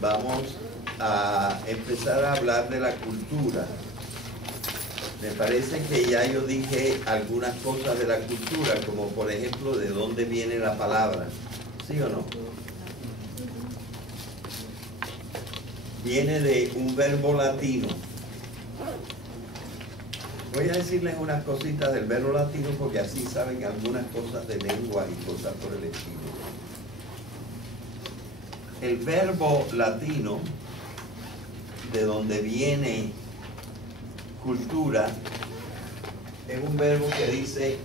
Vamos a empezar a hablar de la cultura. Me parece que ya yo dije algunas cosas de la cultura, como por ejemplo de dónde viene la palabra, ¿sí o no? Viene de un verbo latino. Voy a decirles unas cositas del verbo latino porque así saben algunas cosas de lengua y cosas por el estilo. El verbo latino, de donde viene cultura, es un verbo que dice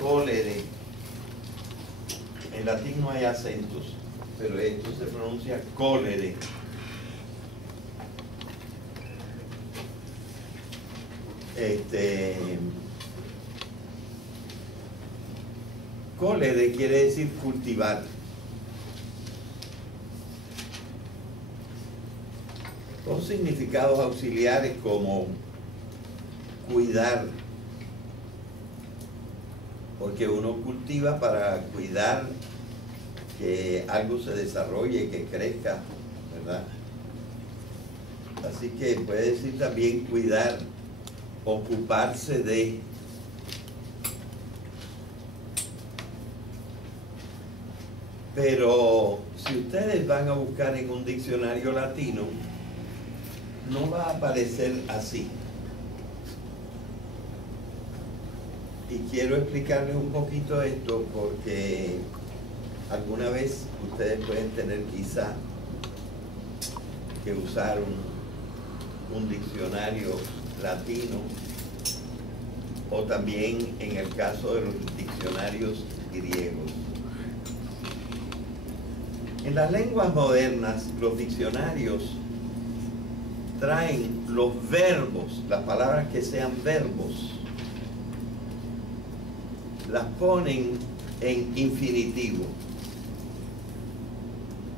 colere. En latín no hay acentos, pero esto se pronuncia colere. Colere quiere decir cultivar. Son significados auxiliares como cuidar, porque uno cultiva para cuidar que algo se desarrolle, que crezca, ¿verdad? Así que puede decir también cuidar, ocuparse de. Pero si ustedes van a buscar en un diccionario latino, no va a aparecer así. Y quiero explicarles un poquito esto porque alguna vez ustedes pueden tener quizá que usar un diccionario latino, o también en el caso de los diccionarios griegos. En las lenguas modernas, los diccionarios traen los verbos, las palabras que sean verbos, las ponen en infinitivo.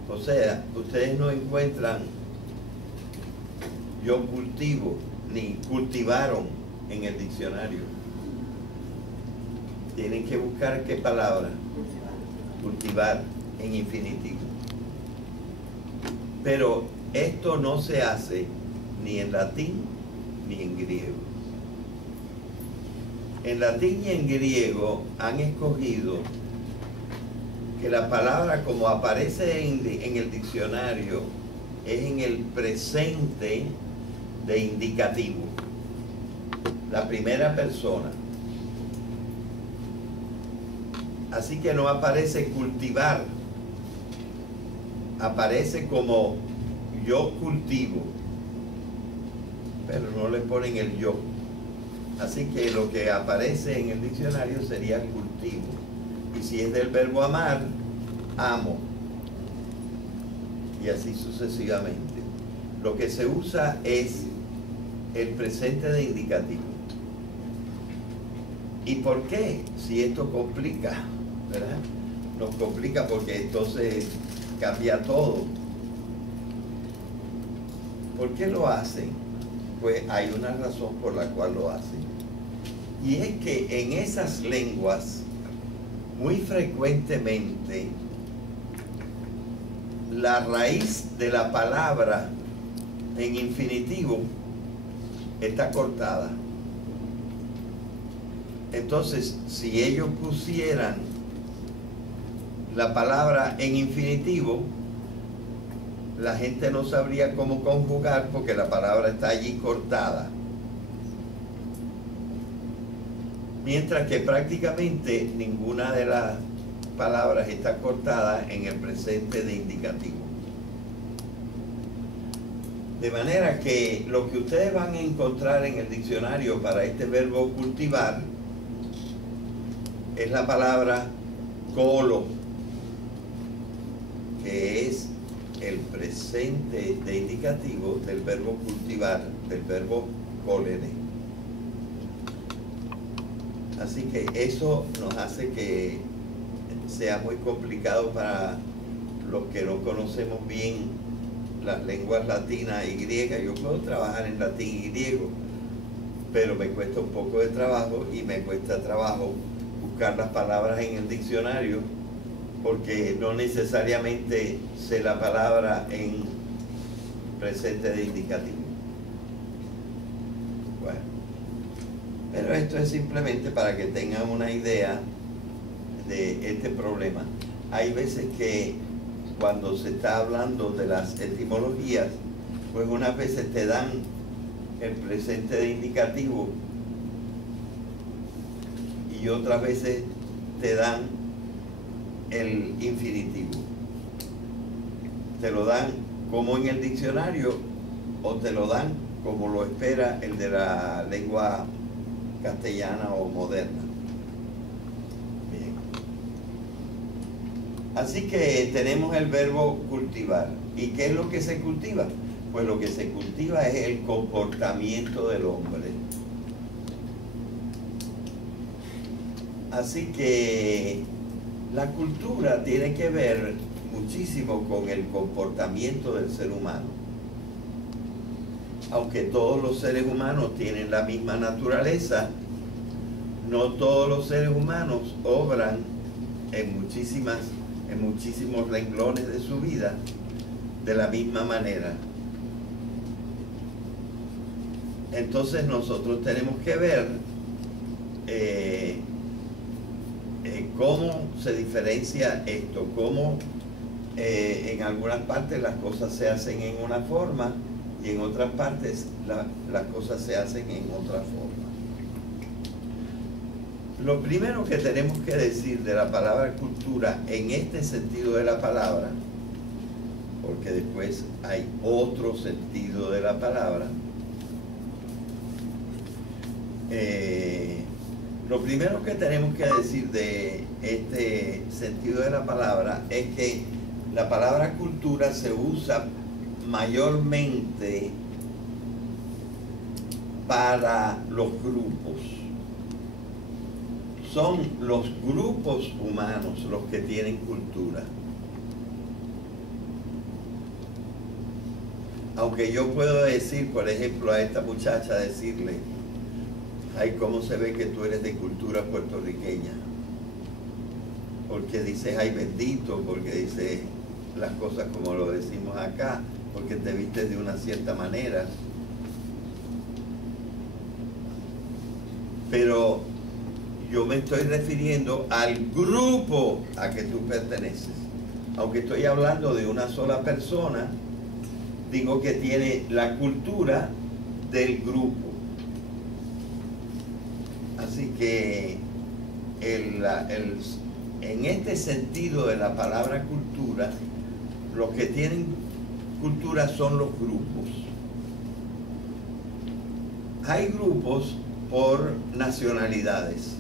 O sea, ustedes no encuentran yo cultivo ni cultivaron en el diccionario. Tienen que buscar qué palabra, cultivar en infinitivo. Pero esto no se hace ni en latín ni en griego. En latín y en griego han escogido que la palabra, como aparece en el diccionario, es en el presente de indicativo, la primera persona. Así que no aparece cultivar, aparece como yo cultivo, pero no le ponen el yo. Así que lo que aparece en el diccionario sería cultivo. Y si es del verbo amar, amo. Y así sucesivamente. Lo que se usa es el presente de indicativo. ¿Y por qué? Si esto complica, ¿verdad? Nos complica porque entonces cambia todo. ¿Por qué lo hacen? Pues hay una razón por la cual lo hacen. Y es que en esas lenguas, muy frecuentemente, la raíz de la palabra en infinitivo está cortada. Entonces, si ellos pusieran la palabra en infinitivo, la gente no sabría cómo conjugar porque la palabra está allí cortada. Mientras que prácticamente ninguna de las palabras está cortada en el presente de indicativo. De manera que lo que ustedes van a encontrar en el diccionario para este verbo cultivar es la palabra colo, que es el presente de indicativo del verbo cultivar, del verbo colere. Así que eso nos hace que sea muy complicado para los que no conocemos bien las lenguas latinas y griegas. Yo puedo trabajar en latín y griego, pero me cuesta un poco de trabajo y me cuesta trabajo buscar las palabras en el diccionario porque no necesariamente sé la palabra en presente de indicativo. Bueno, pero esto es simplemente para que tengan una idea de este problema. Hay veces que cuando se está hablando de las etimologías, pues unas veces te dan el presente de indicativo y otras veces te dan el infinitivo. Te lo dan como en el diccionario o te lo dan como lo espera el de la lengua castellana o moderna. Bien. Así que tenemos el verbo cultivar. ¿Y qué es lo que se cultiva? Pues lo que se cultiva es el comportamiento del hombre. Así que la cultura tiene que ver muchísimo con el comportamiento del ser humano. Aunque todos los seres humanos tienen la misma naturaleza, no todos los seres humanos obran en muchísimos renglones de su vida de la misma manera. Entonces nosotros tenemos que ver cómo se diferencia esto, cómo en algunas partes las cosas se hacen en una forma y en otras partes las cosas se hacen en otra forma. Lo primero que tenemos que decir de la palabra cultura en este sentido de la palabra, porque después hay otro sentido de la palabra, lo primero que tenemos que decir de este sentido de la palabra es que la palabra cultura se usa mayormente para los grupos. Son los grupos humanos los que tienen cultura. Aunque yo puedo decir, por ejemplo, a esta muchacha, decirle: ay, cómo se ve que tú eres de cultura puertorriqueña. Porque dices, ay, bendito, porque dices las cosas como lo decimos acá, porque te vistes de una cierta manera. Pero yo me estoy refiriendo al grupo a que tú perteneces. Aunque estoy hablando de una sola persona, digo que tiene la cultura del grupo. Así que en este sentido de la palabra cultura, los que tienen cultura son los grupos. Hay grupos por nacionalidades.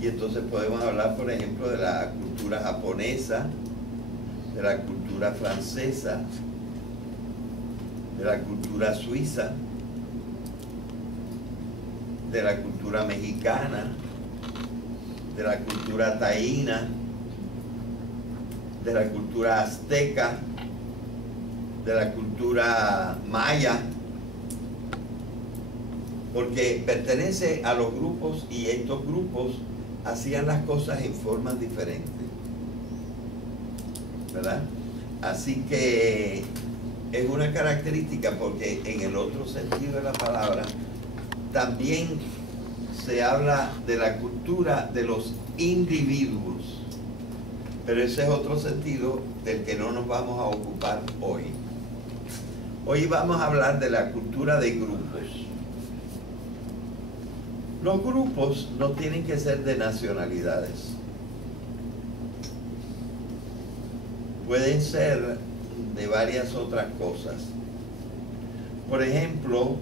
Y entonces podemos hablar, por ejemplo, de la cultura japonesa, de la cultura francesa, de la cultura suiza, de la cultura mexicana, de la cultura taína, de la cultura azteca, de la cultura maya, porque pertenece a los grupos y estos grupos hacían las cosas en formas diferentes, ¿verdad? Así que es una característica, porque en el otro sentido de la palabra también se habla de la cultura de los individuos, pero ese es otro sentido del que no nos vamos a ocupar hoy. Hoy vamos a hablar de la cultura de grupos. Los grupos no tienen que ser de nacionalidades. Pueden ser de varias otras cosas. Por ejemplo,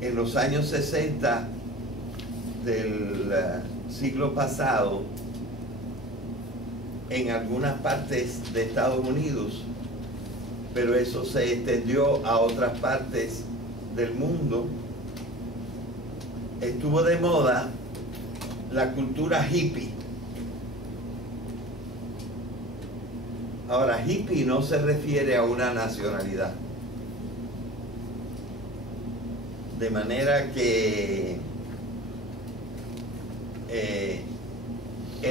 en los años 60 del siglo pasado, en algunas partes de Estados Unidos, pero eso se extendió a otras partes del mundo, estuvo de moda la cultura hippie. Ahora, hippie no se refiere a una nacionalidad. De manera que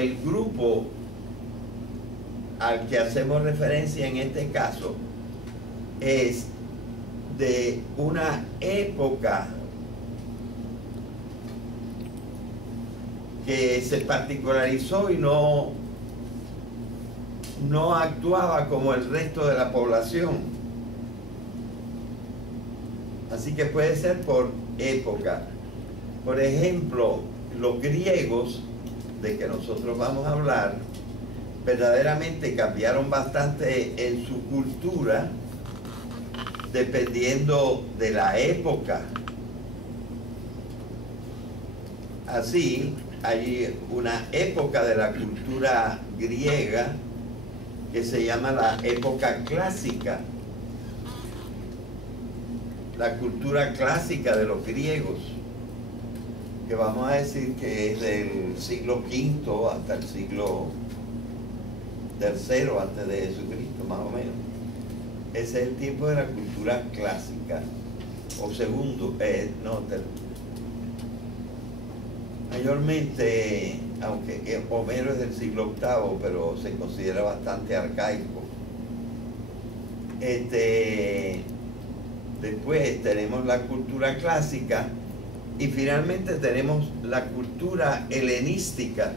el grupo al que hacemos referencia en este caso es de una época que se particularizó y no actuaba como el resto de la población. Así que puede ser por época. Por ejemplo, los griegos, de que nosotros vamos a hablar, verdaderamente cambiaron bastante en su cultura dependiendo de la época. Así, hay una época de la cultura griega que se llama la época clásica. La cultura clásica de los griegos, que vamos a decir que es del siglo V hasta el siglo III antes de Jesucristo, más o menos. Ese es el tiempo de la cultura clásica, o segundo, mayormente, aunque Homero es del siglo VIII, pero se considera bastante arcaico. Después tenemos la cultura clásica y finalmente tenemos la cultura helenística.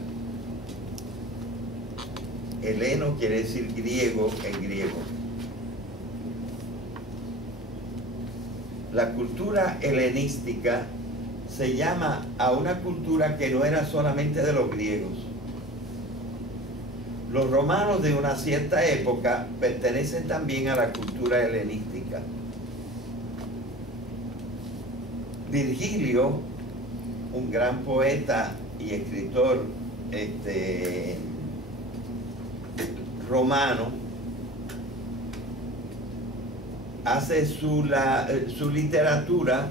Heleno quiere decir griego en griego. La cultura helenística se llama a una cultura que no era solamente de los griegos. Los romanos de una cierta época pertenecen también a la cultura helenística. Virgilio, un gran poeta y escritor romano, hace su literatura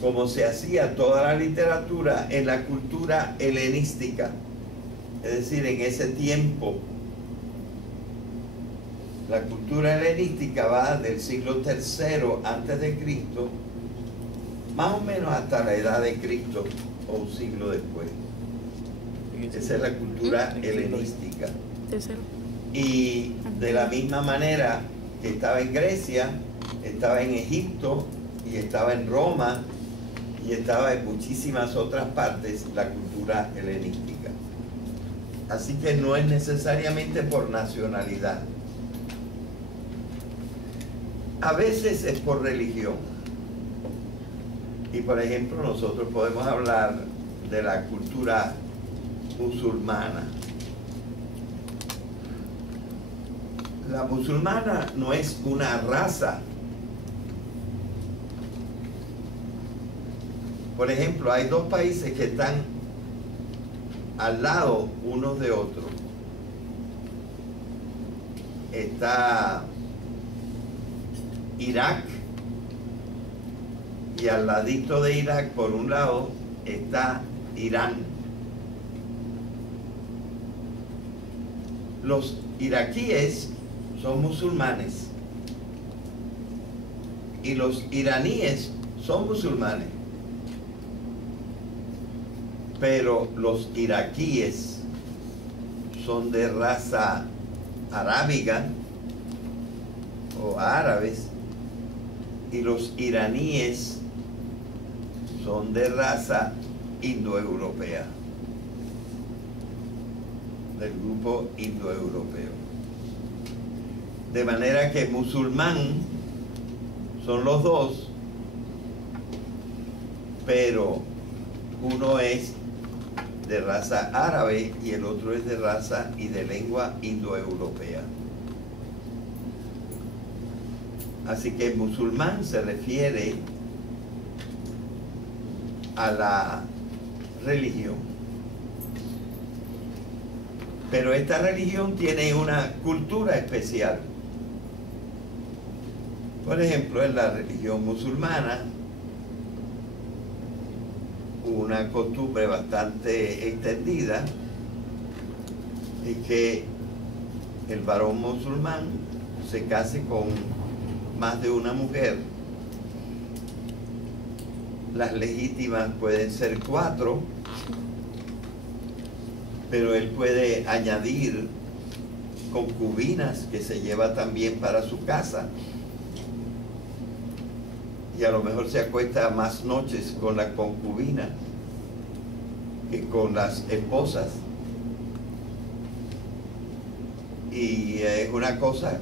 como se hacía toda la literatura en la cultura helenística, es decir, en ese tiempo. La cultura helenística va del siglo III antes de Cristo, más o menos hasta la edad de Cristo o un siglo después. Esa es la cultura helenística. Y de la misma manera que estaba en Grecia, estaba en Egipto y estaba en Roma y estaba en muchísimas otras partes la cultura helenística. Así que no es necesariamente por nacionalidad. A veces es por religión. Y por ejemplo, nosotros podemos hablar de la cultura musulmana. La musulmana no es una raza. Por ejemplo, hay dos países que están al lado unos de otros. Está Irak, y al ladito de Irak, por un lado, está Irán. Los iraquíes son musulmanes y los iraníes son musulmanes, pero los iraquíes son de raza arábiga o árabes y los iraníes son de raza indoeuropea, del grupo indoeuropeo. De manera que musulmán son los dos, pero uno es de raza árabe y el otro es de raza y de lengua indoeuropea. Así que musulmán se refiere a la religión. Pero esta religión tiene una cultura especial. Por ejemplo, en la religión musulmana, una costumbre bastante extendida es que el varón musulmán se case con más de una mujer. Las legítimas pueden ser 4 pero él puede añadir concubinas que se lleva también para su casa. Y a lo mejor se acuesta más noches con la concubina que con las esposas. Y es una cosa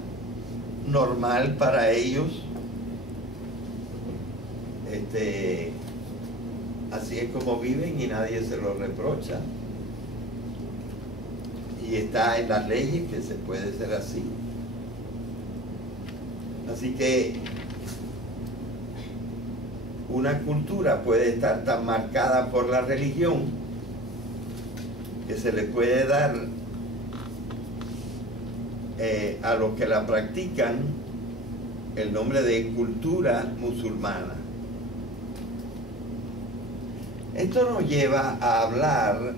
normal para ellos. Así es como viven y nadie se lo reprocha. Y está en las leyes que se puede ser así. Así que una cultura puede estar tan marcada por la religión que se le puede dar a los que la practican el nombre de cultura musulmana. Esto nos lleva a hablar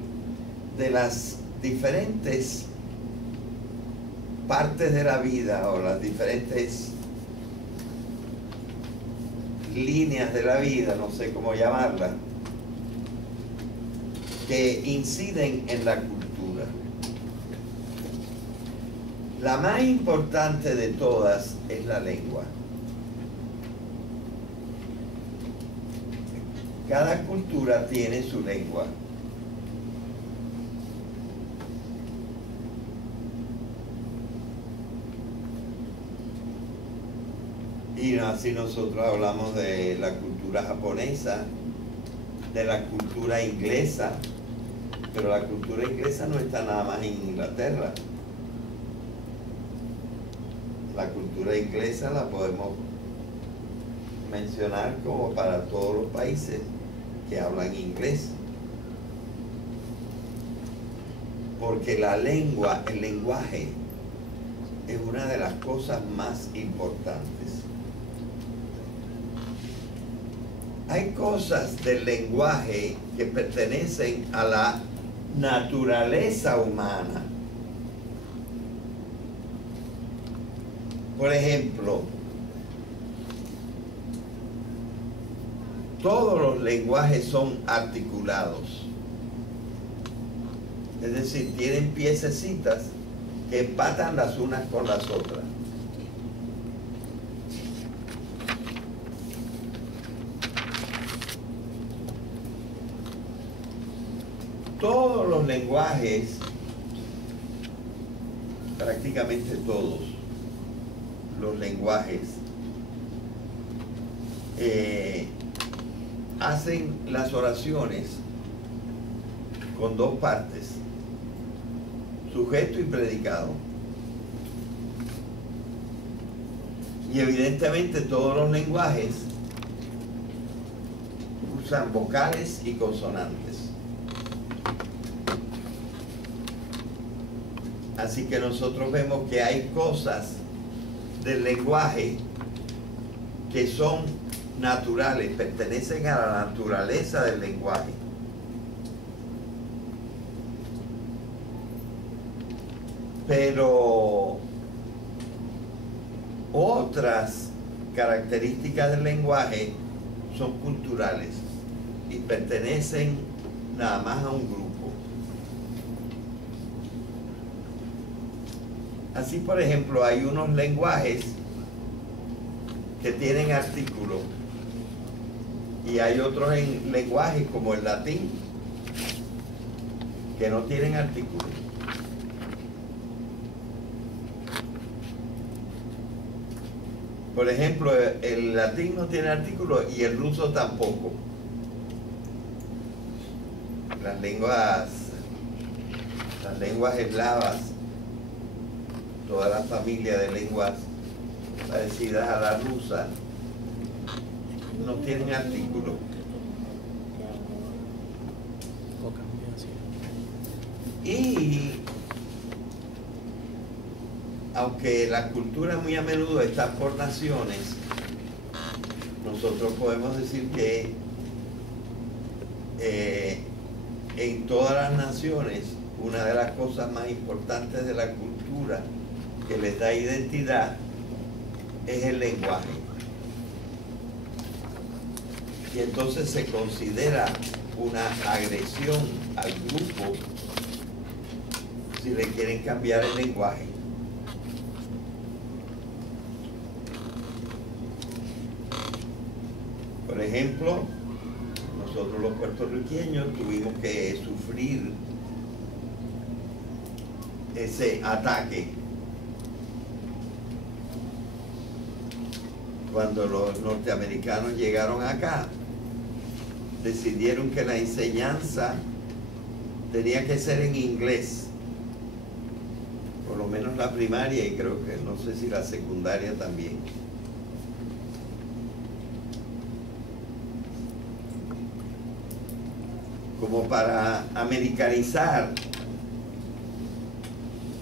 de las diferentes partes de la vida o las diferentes líneas de la vida, no sé cómo llamarlas, que inciden en la cultura. La más importante de todas es la lengua. Cada cultura tiene su lengua. Y así nosotros hablamos de la cultura japonesa, de la cultura inglesa, pero la cultura inglesa no está nada más en Inglaterra. La cultura inglesa la podemos mencionar como para todos los países que hablan inglés. Porque la lengua, el lenguaje, es una de las cosas más importantes. Hay cosas del lenguaje que pertenecen a la naturaleza humana. Por ejemplo, todos los lenguajes son articulados. Es decir, tienen piececitas que empatan las unas con las otras. Todos los lenguajes, prácticamente todos los lenguajes, hacen las oraciones con dos partes, sujeto y predicado. Y evidentemente todos los lenguajes usan vocales y consonantes. Así que nosotros vemos que hay cosas del lenguaje que son naturales, pertenecen a la naturaleza del lenguaje. Pero otras características del lenguaje son culturales y pertenecen nada más a un grupo. Así, por ejemplo, hay unos lenguajes que tienen artículos y hay otros lenguajes como el latín que no tienen artículos. Por ejemplo, el latín no tiene artículos y el ruso tampoco. Las lenguas eslavas, toda la familia de lenguas parecidas a la rusa, no tienen artículo. Y aunque la cultura muy a menudo está por naciones, nosotros podemos decir que en todas las naciones una de las cosas más importantes de la cultura que les da identidad es el lenguaje. Y entonces se considera una agresión al grupo si le quieren cambiar el lenguaje. Por ejemplo, nosotros los puertorriqueños tuvimos que sufrir ese ataque cuando los norteamericanos llegaron acá. Decidieron que la enseñanza tenía que ser en inglés, por lo menos la primaria, y creo que no sé si la secundaria también. Como para americanizar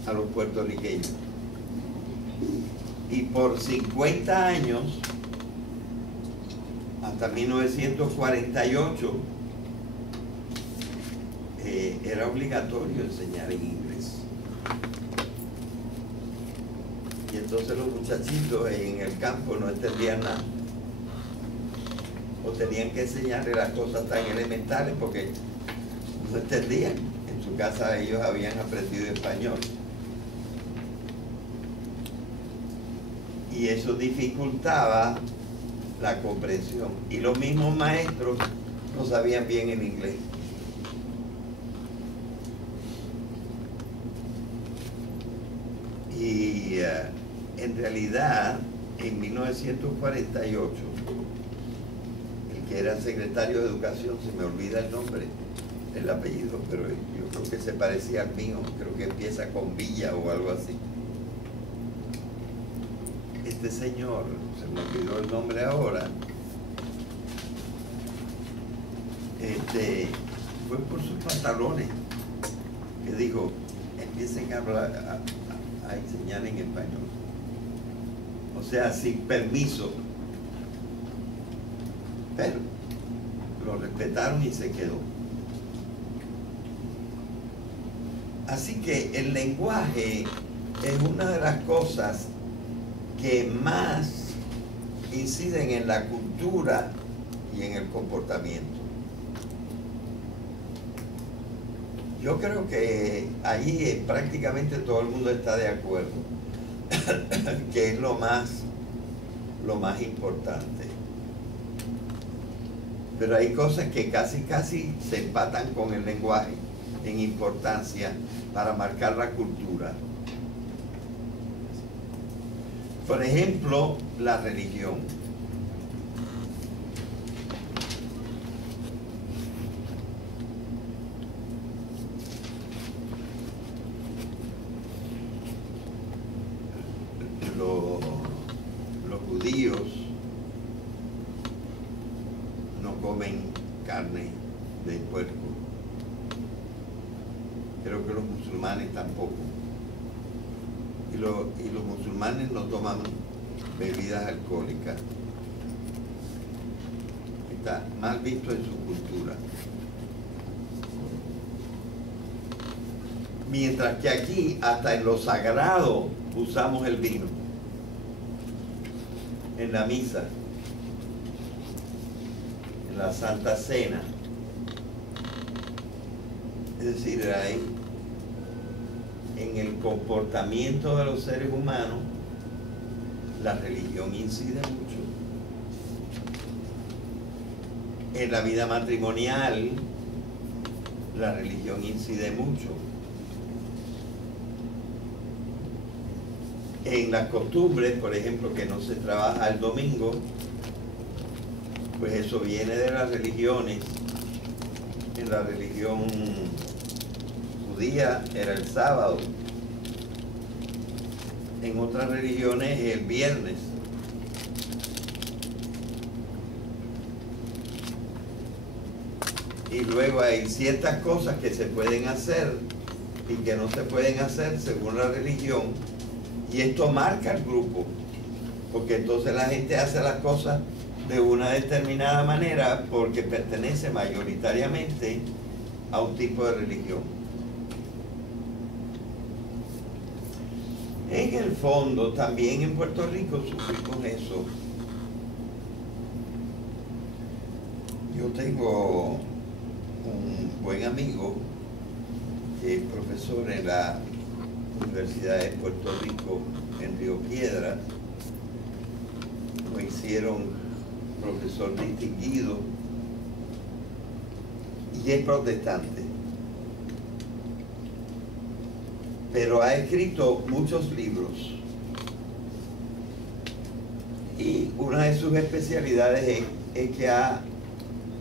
a los puertorriqueños. Y por 50 años, hasta 1948, era obligatorio enseñar en inglés. Y entonces los muchachitos en el campo no entendían nada. O tenían que enseñarle las cosas tan elementales porque no entendían. En su casa ellos habían aprendido español. Y eso dificultaba la comprensión. Y los mismos maestros no sabían bien el inglés. Y en realidad, en 1948, el que era secretario de Educación, se me olvida el nombre, el apellido, pero yo creo que se parecía al mío, creo que empieza con Villa o algo así. Este señor, se me olvidó el nombre ahora, fue por sus pantalones, que dijo, empiecen a hablar, a enseñar en español. O sea, sin permiso. Pero lo respetaron y se quedó. Así que el lenguaje es una de las cosas que más inciden en la cultura y en el comportamiento. Yo creo que allí prácticamente todo el mundo está de acuerdo, que es lo más importante. Pero hay cosas que casi se empatan con el lenguaje en importancia para marcar la cultura. Por ejemplo, la religión. Los judíos no comen carne de puerco. Creo que los musulmanes tampoco. Y los musulmanes no toman bebidas alcohólicas. Está mal visto en su cultura. Mientras que aquí, hasta en lo sagrado, usamos el vino. En la misa, en la Santa Cena. Es decir, ahí, en el comportamiento de los seres humanos, la religión incide mucho. En la vida matrimonial, la religión incide mucho. En las costumbres, por ejemplo, que no se trabaja el domingo, pues eso viene de las religiones. En la religión judía era el sábado. En otras religiones el viernes. Y luego hay ciertas cosas que se pueden hacer y que no se pueden hacer según la religión. Y esto marca el grupo, porque entonces la gente hace las cosas de una determinada manera porque pertenece mayoritariamente a un tipo de religión. En el fondo, también en Puerto Rico sufrimos eso. Yo tengo un buen amigo que es profesor en la Universidad de Puerto Rico en Río Piedras, lo hicieron profesor distinguido y es protestante, pero ha escrito muchos libros y una de sus especialidades es que ha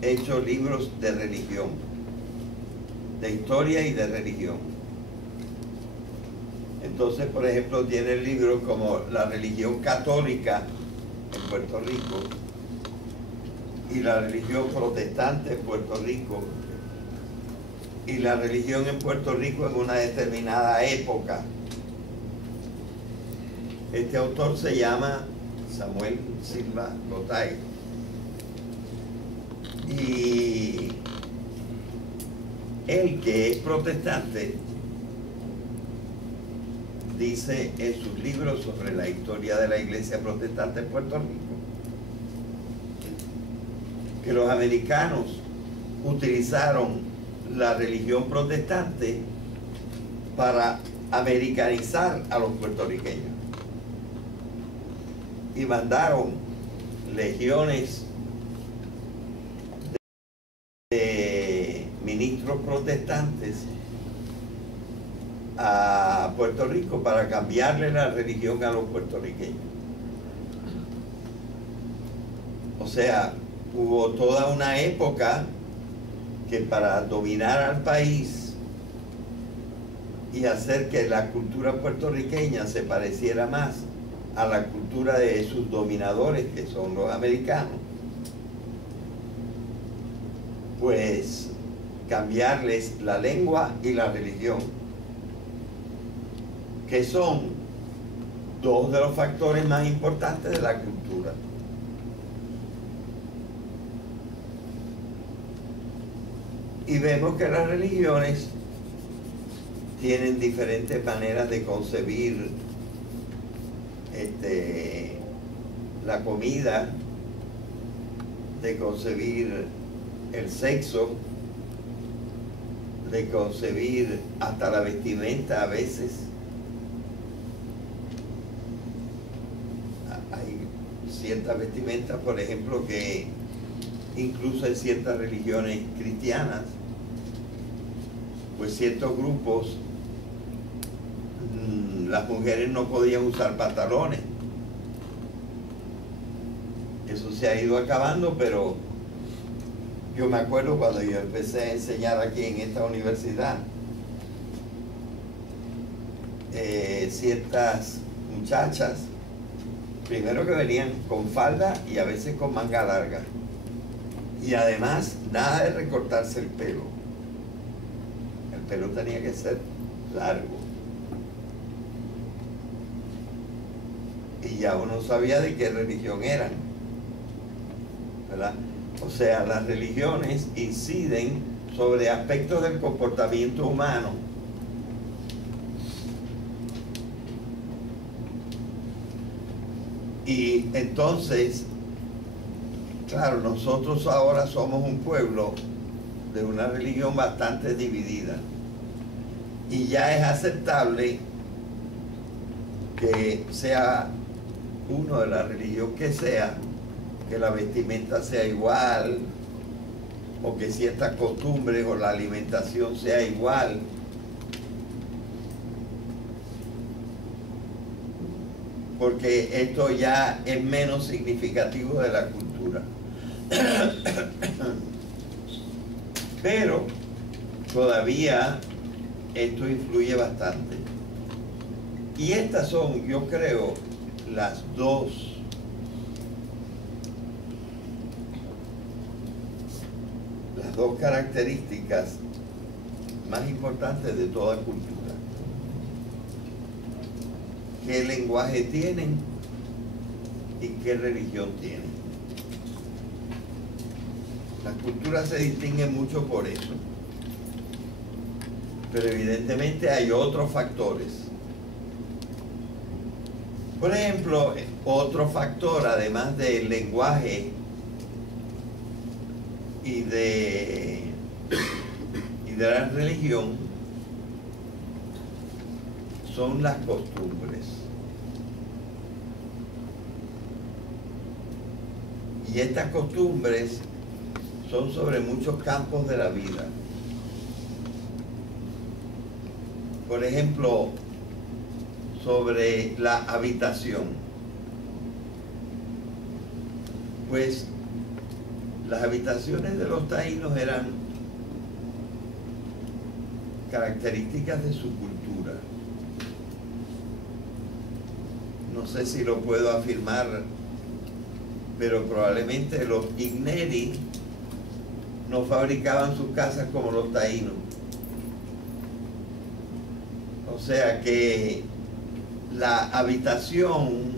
hecho libros de religión, de historia y de religión. Entonces, por ejemplo, tiene libros como La religión católica en Puerto Rico y la religión protestante en Puerto Rico y la religión en Puerto Rico en una determinada época. Este autor se llama Samuel Silva Lotay y él, que es protestante, dice en sus libros sobre la historia de la iglesia protestante en Puerto Rico que los americanos utilizaron la religión protestante para americanizar a los puertorriqueños y mandaron legiones de ministros protestantes a Puerto Rico para cambiarle la religión a los puertorriqueños. O sea, hubo toda una época que para dominar al país y hacer que la cultura puertorriqueña se pareciera más a la cultura de sus dominadores, que son los americanos, pues cambiarles la lengua y la religión, que son dos de los factores más importantes de la cultura. Y vemos que las religiones tienen diferentes maneras de concebir la comida, de concebir el sexo, de concebir hasta la vestimenta a veces. Hay ciertas vestimentas, por ejemplo, que incluso en ciertas religiones cristianas, pues ciertos grupos, las mujeres no podían usar pantalones. Eso se ha ido acabando, pero yo me acuerdo cuando yo empecé a enseñar aquí en esta universidad, ciertas muchachas, primero que venían con falda y a veces con manga larga. Y además, nada de recortarse el pelo. El pelo tenía que ser largo. Y ya uno sabía de qué religión eran, ¿verdad? O sea, las religiones inciden sobre aspectos del comportamiento humano. Y entonces, claro, nosotros ahora somos un pueblo de una religión bastante dividida. Y ya es aceptable que sea uno de la religión que sea, que la vestimenta sea igual, o que ciertas costumbres o la alimentación sea igual. Porque esto ya es menos significativo de la cultura. Pero todavía esto influye bastante. Y estas son, yo creo, las dos características más importantes de toda cultura. ¿Qué lenguaje tienen y qué religión tienen? Las culturas se distinguen mucho por eso, pero evidentemente hay otros factores. Por ejemplo, otro factor, además del lenguaje y de la religión, son las costumbres. Y estas costumbres son sobre muchos campos de la vida. Por ejemplo, sobre la habitación. Pues las habitaciones de los taínos eran características de su cultura. No sé si lo puedo afirmar, pero probablemente los Igneri no fabricaban sus casas como los taínos. O sea que la habitación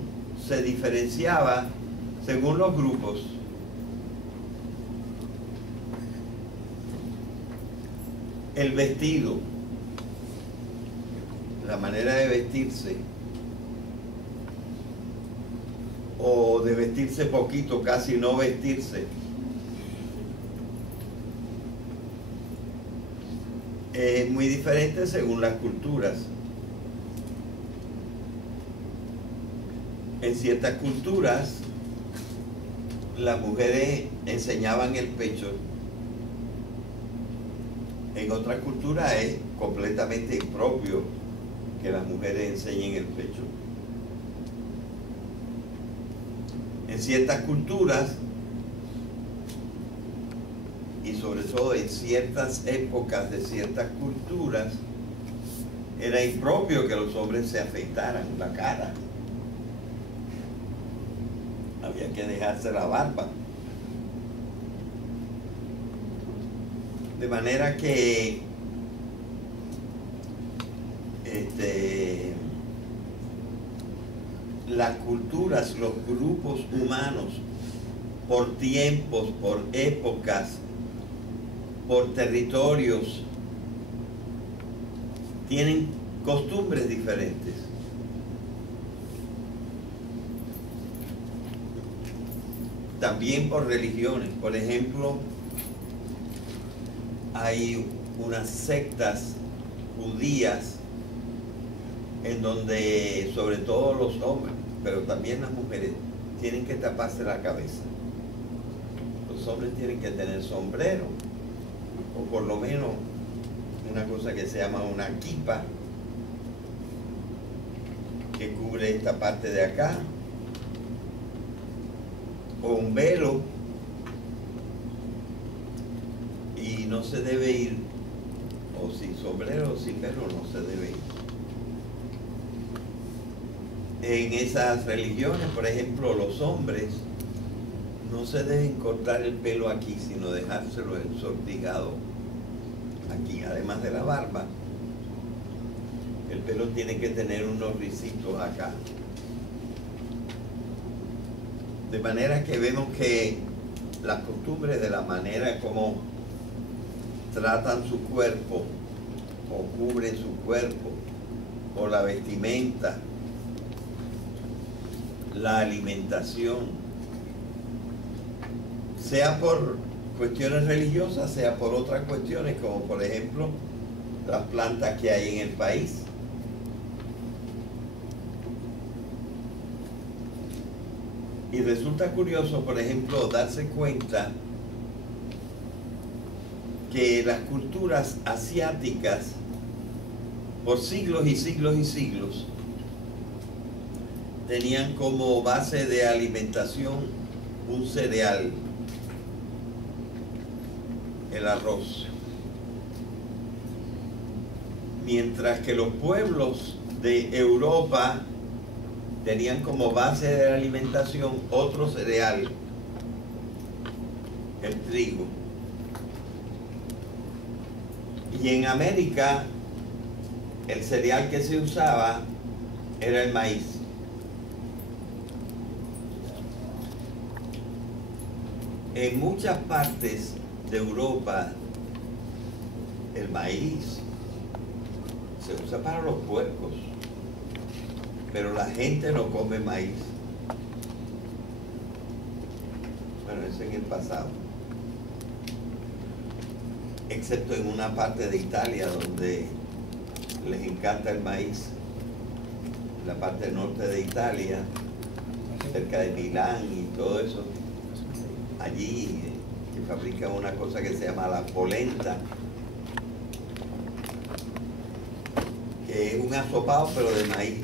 se diferenciaba según los grupos. El vestido, la manera de vestirse, o de vestirse poquito, casi no vestirse, es muy diferente según las culturas. En ciertas culturas, las mujeres enseñaban el pecho. En otras culturas es completamente impropio que las mujeres enseñen el pecho. En ciertas culturas, y sobre todo en ciertas épocas de ciertas culturas, era impropio que los hombres se afeitaran la cara. Había que dejarse la barba. De manera que las culturas, los grupos humanos, por tiempos, por épocas, por territorios, tienen costumbres diferentes. También por religiones. Por ejemplo, hay unas sectas judías en donde sobre todo los hombres, pero también las mujeres, tienen que taparse la cabeza. Los hombres tienen que tener sombrero, o por lo menos una cosa que se llama una kipa, que cubre esta parte de acá, o un velo, y no se debe ir, o sin sombrero o sin velo no se debe ir. En esas religiones, por ejemplo, los hombres no se deben cortar el pelo aquí, sino dejárselo ensortijado aquí, además de la barba. El pelo tiene que tener unos ricitos acá. De manera que vemos que las costumbres de la manera como tratan su cuerpo, o cubren su cuerpo, o la vestimenta, la alimentación, sea por cuestiones religiosas, sea por otras cuestiones, como por ejemplo las plantas que hay en el país. Y resulta curioso, por ejemplo, darse cuenta que las culturas asiáticas, por siglos y siglos y siglos, tenían como base de alimentación un cereal, el arroz. Mientras que los pueblos de Europa tenían como base de alimentación otro cereal, el trigo. Y en América, el cereal que se usaba era el maíz. En muchas partes de Europa, el maíz se usa para los puercos, pero la gente no come maíz. Bueno, eso en el pasado. Excepto en una parte de Italia donde les encanta el maíz. la parte norte de Italia, cerca de Milán y todo eso, allí que fabrican una cosa que se llama la polenta, que es un asopado pero de maíz,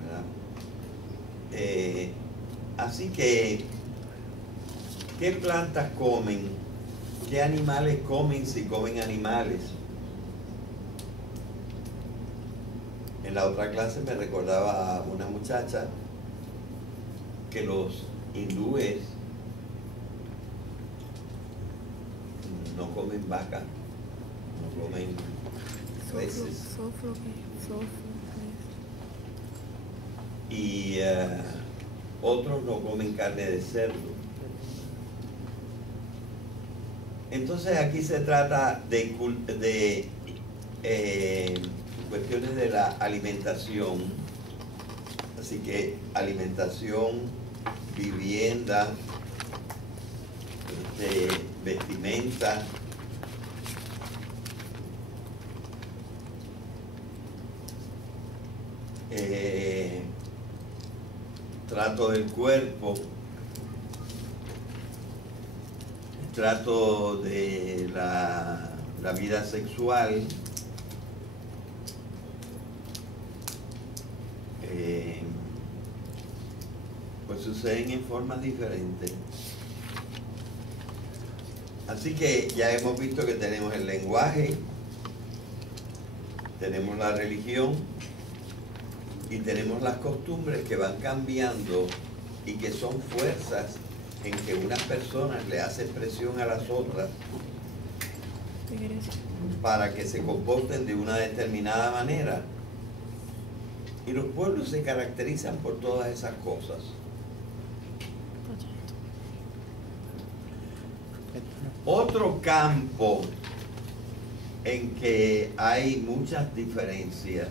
¿verdad? Así que, ¿qué plantas comen? ¿Qué animales comen si comen animales? En la otra clase me recordaba a una muchacha que los hindúes no comen vaca, no comen reses. Y otros no comen carne de cerdo. Entonces aquí se trata de cuestiones de la alimentación, así que alimentación, vivienda, vestimenta, trato del cuerpo, trato de la vida sexual, pues suceden en formas diferentes. Así que ya hemos visto que tenemos el lenguaje, tenemos la religión y tenemos las costumbres que van cambiando y que son fuerzas en que unas personas le hacen presión a las otras para que se comporten de una determinada manera. Y los pueblos se caracterizan por todas esas cosas. Otro campo en que hay muchas diferencias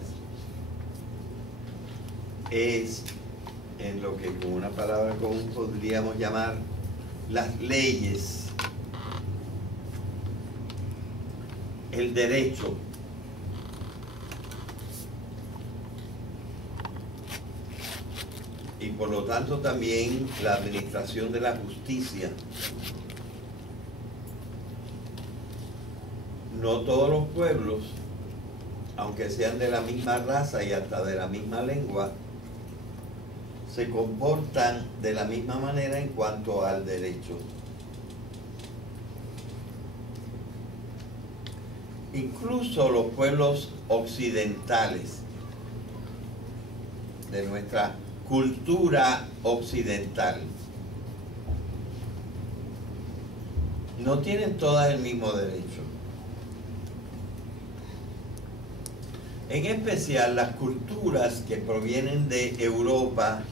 es en lo que con una palabra común podríamos llamar las leyes, el derecho. Y por lo tanto también la administración de la justicia. No todos los pueblos, aunque sean de la misma raza y hasta de la misma lengua, se comportan de la misma manera en cuanto al derecho. Incluso los pueblos occidentales, de nuestra cultura occidental, no tienen todas el mismo derecho. En especial las culturas que provienen de Europa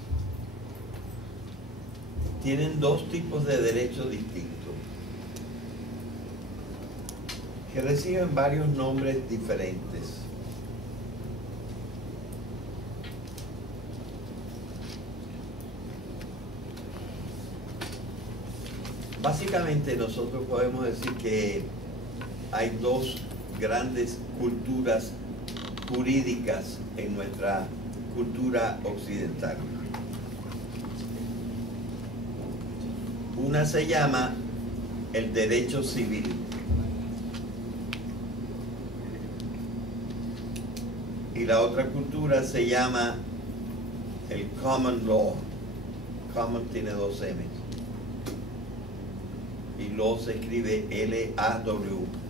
tienen dos tipos de derechos distintos, que reciben varios nombres diferentes. Básicamente nosotros podemos decir que hay dos grandes culturas jurídicas en nuestra cultura occidental. Una se llama el derecho civil. Y la otra cultura se llama el common law. Common tiene dos M's. Y law se escribe L-A-W.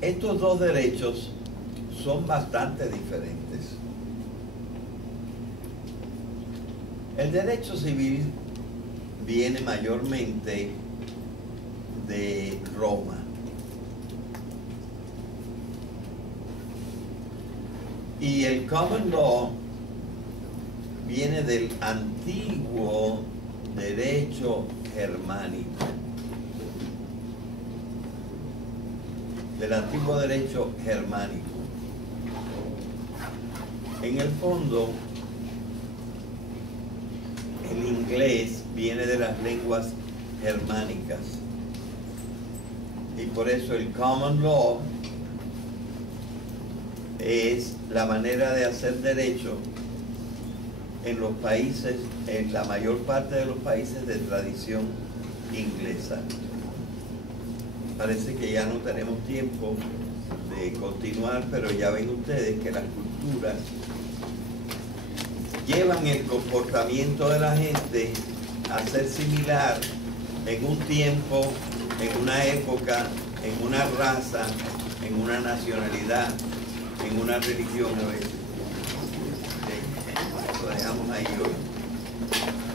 Estos dos derechos son bastante diferentes. El derecho civil viene mayormente de Roma. Y el common law viene del antiguo derecho germánico. Del antiguo derecho germánico. En el fondo, el inglés viene de las lenguas germánicas. Y por eso el common law es la manera de hacer derecho en los países, en la mayor parte de los países de tradición inglesa. Parece que ya no tenemos tiempo de continuar, pero ya ven ustedes que las culturas llevan el comportamiento de la gente a ser similar en un tiempo, en una época, en una raza, en una nacionalidad, en una religión a veces. Lo dejamos ahí hoy.